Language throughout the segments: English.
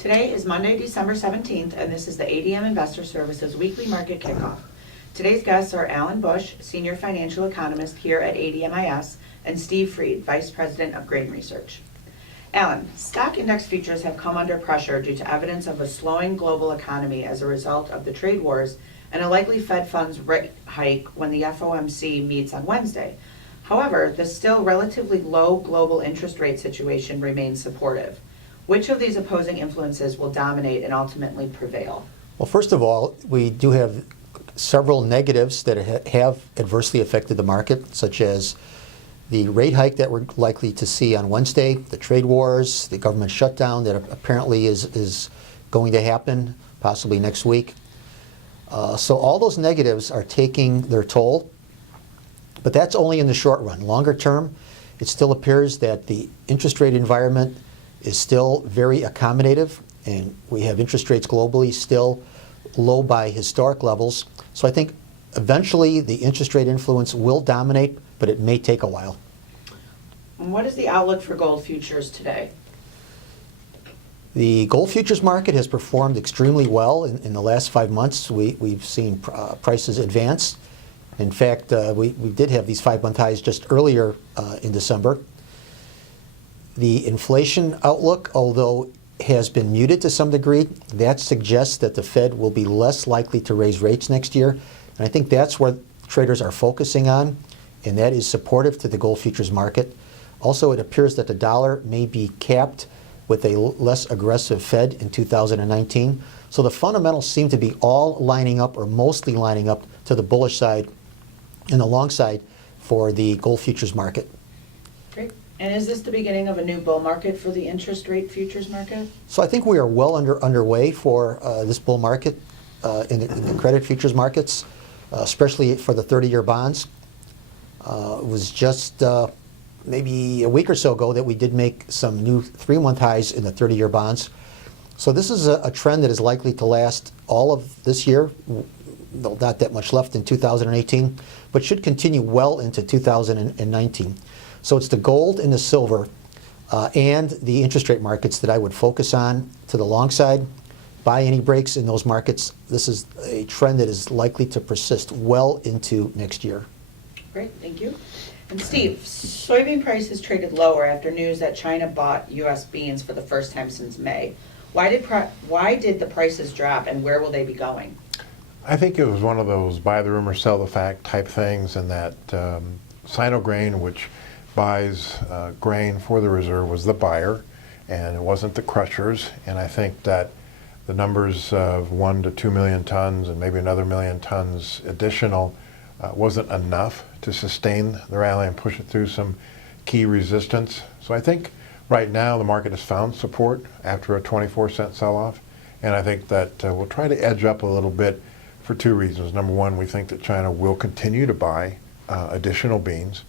Today is Monday, December 17th, and this is the ADM Investor Services Weekly Market Kickoff. Today's guests are Alan Bush, Senior Financial Economist here at ADMIS, and Steve Freed, Vice President of Grain Research. Alan, stock index futures have come under pressure due to evidence of a slowing global economy as a result of the trade wars and a likely Fed funds rate hike when the FOMC meets on Wednesday. However, the still relatively low global interest rate situation remains supportive. Which of these opposing influences will dominate and ultimately prevail? Well, first of all, we do have several negatives that have adversely affected the market, such as the rate hike that we're likely to see on Wednesday, the trade wars, the government shutdown that apparently is going to happen possibly next week. So all those negatives are taking their toll, but that's only in the short run. Longer term, it still appears that the interest rate environment is still very accommodative, and we have interest rates globally still low by historic levels. So I think eventually the interest rate influence will dominate, but it may take a while. What is the outlook for gold futures today? The gold futures market has performed extremely well in the last 5 months. We've seen prices advance. In fact, we did have these 5-month highs just earlier in December. The inflation outlook, although has been muted to some degree, that suggests that the Fed will be less likely to raise rates next year. And I think that's where traders are focusing on, and that is supportive to the gold futures market. Also, it appears that the dollar may be capped with a less aggressive Fed in 2019. So the fundamentals seem to be all lining up, or mostly lining up, to the bullish side and the long side for the gold futures market. Great. And is this the beginning of a new bull market for the interest rate futures market? So I think we are well underway for this bull market in the credit futures markets, especially for the 30-year bonds. It was just maybe a week or so ago that we did make some new 3-month highs in the 30-year bonds. So this is a trend that is likely to last all of this year, though not that much left in 2018, but should continue well into 2019. So it's the gold and the silver and the interest rate markets that I would focus on to the long side. Buy any breaks in those markets. This is a trend that is likely to persist well into next year. Great, thank you. And Steve, soybean prices traded lower after news that China bought U.S. beans for the first time since May. Why did the prices drop, and where will they be going? I think it was one of those buy the rumor, sell the fact type things, and that Sinograin, which buys grain for the reserve, was the buyer, and it wasn't the crushers. And I think that the numbers of 1 to 2 million tons and maybe another 1 million tons additional wasn't enough to sustain the rally and push it through some key resistance. So I think right now the market has found support after a 24-cent sell-off, and I think that we'll try to edge up a little bit for 2 reasons. Number one, we think that China will continue to buy additional beans.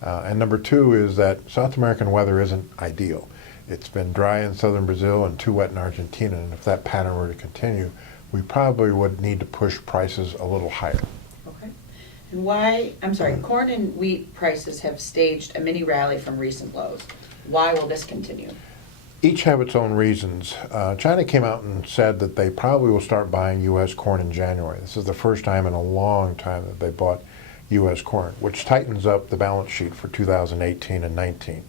And number 2 is that South American weather isn't ideal. It's been dry in southern Brazil and too wet in Argentina, and if that pattern were to continue, we probably would need to push prices a little higher. Okay. And corn and wheat prices have staged a mini rally from recent lows. Why will this continue? Each have its own reasons. China came out and said that they probably will start buying U.S. corn in January. This is the first time in a long time that they bought U.S. corn, which tightens up the balance sheet for 2018 and 19.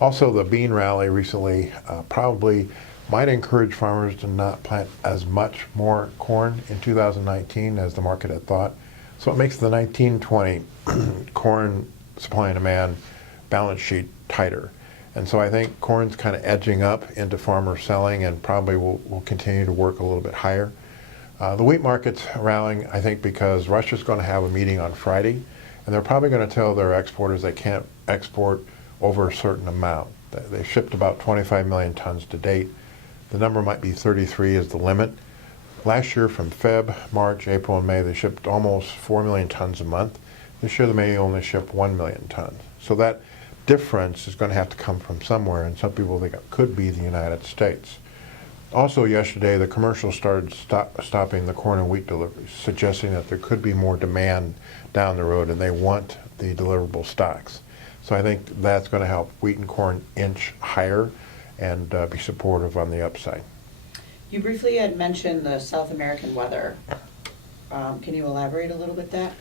Also, the bean rally recently probably might encourage farmers to not plant as much more corn in 2019 as the market had thought. So it makes the 19-20 corn supply and demand balance sheet tighter. And so I think corn's kind of edging up into farmer selling and probably will continue to work a little bit higher. The wheat market's rallying, I think, because Russia's going to have a meeting on Friday, and they're probably going to tell their exporters they can't export over a certain amount. They've shipped about 25 million tons to date. The number might be 33 is the limit. Last year from Feb, March, April, and May, they shipped almost 4 million tons a month. This year they may only ship 1 million tons. So that difference is going to have to come from somewhere, and some people think it could be the United States. Also yesterday, the commercials started stopping the corn and wheat deliveries, suggesting that there could be more demand down the road, and they want the deliverable stocks. So I think that's going to help wheat and corn inch higher and be supportive on the upside. You briefly had mentioned the South American weather. Can you elaborate a little bit that?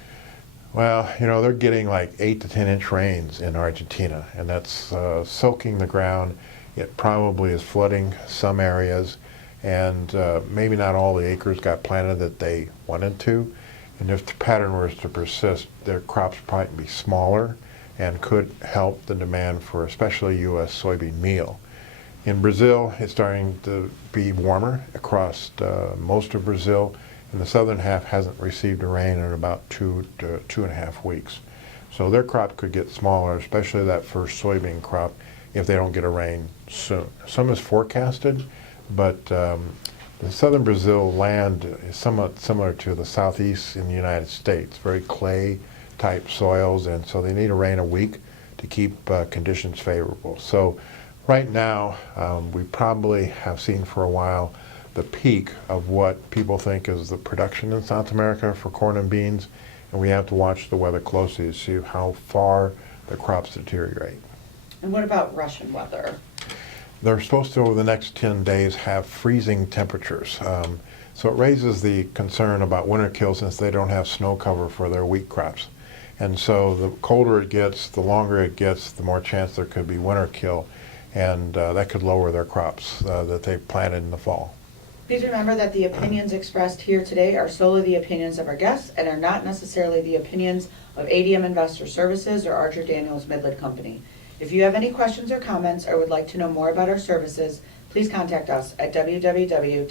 Well, you know, they're getting like 8 to 10 inch rains in Argentina, and that's soaking the ground. It probably is flooding some areas, and maybe not all the acres got planted that they wanted to. And if the pattern was to persist, their crops probably be smaller and could help the demand for especially U.S. soybean meal. In Brazil, it's starting to be warmer across most of Brazil, and the southern half hasn't received a rain in about 2 to 2.5 weeks. So their crop could get smaller, especially that first soybean crop, if they don't get a rain soon. Some is forecasted, but the southern Brazil land is somewhat similar to the southeast in the United States, very clay type soils, and so they need a rain a week to keep conditions favorable. So right now, we probably have seen for a while the peak of what people think is the production in South America for corn and beans, and we have to watch the weather closely to see how far the crops deteriorate. And what about Russian weather? They're supposed to, over the next 10 days, have freezing temperatures. So it raises the concern about winter kill since they don't have snow cover for their wheat crops. And so the colder it gets, the longer it gets, the more chance there could be winter kill, and that could lower their crops that they planted in the fall. Please remember that the opinions expressed here today are solely the opinions of our guests and are not necessarily the opinions of ADM Investor Services or Archer Daniels Midland Company. If you have any questions or comments or would like to know more about our services, please contact us at www.admis.com.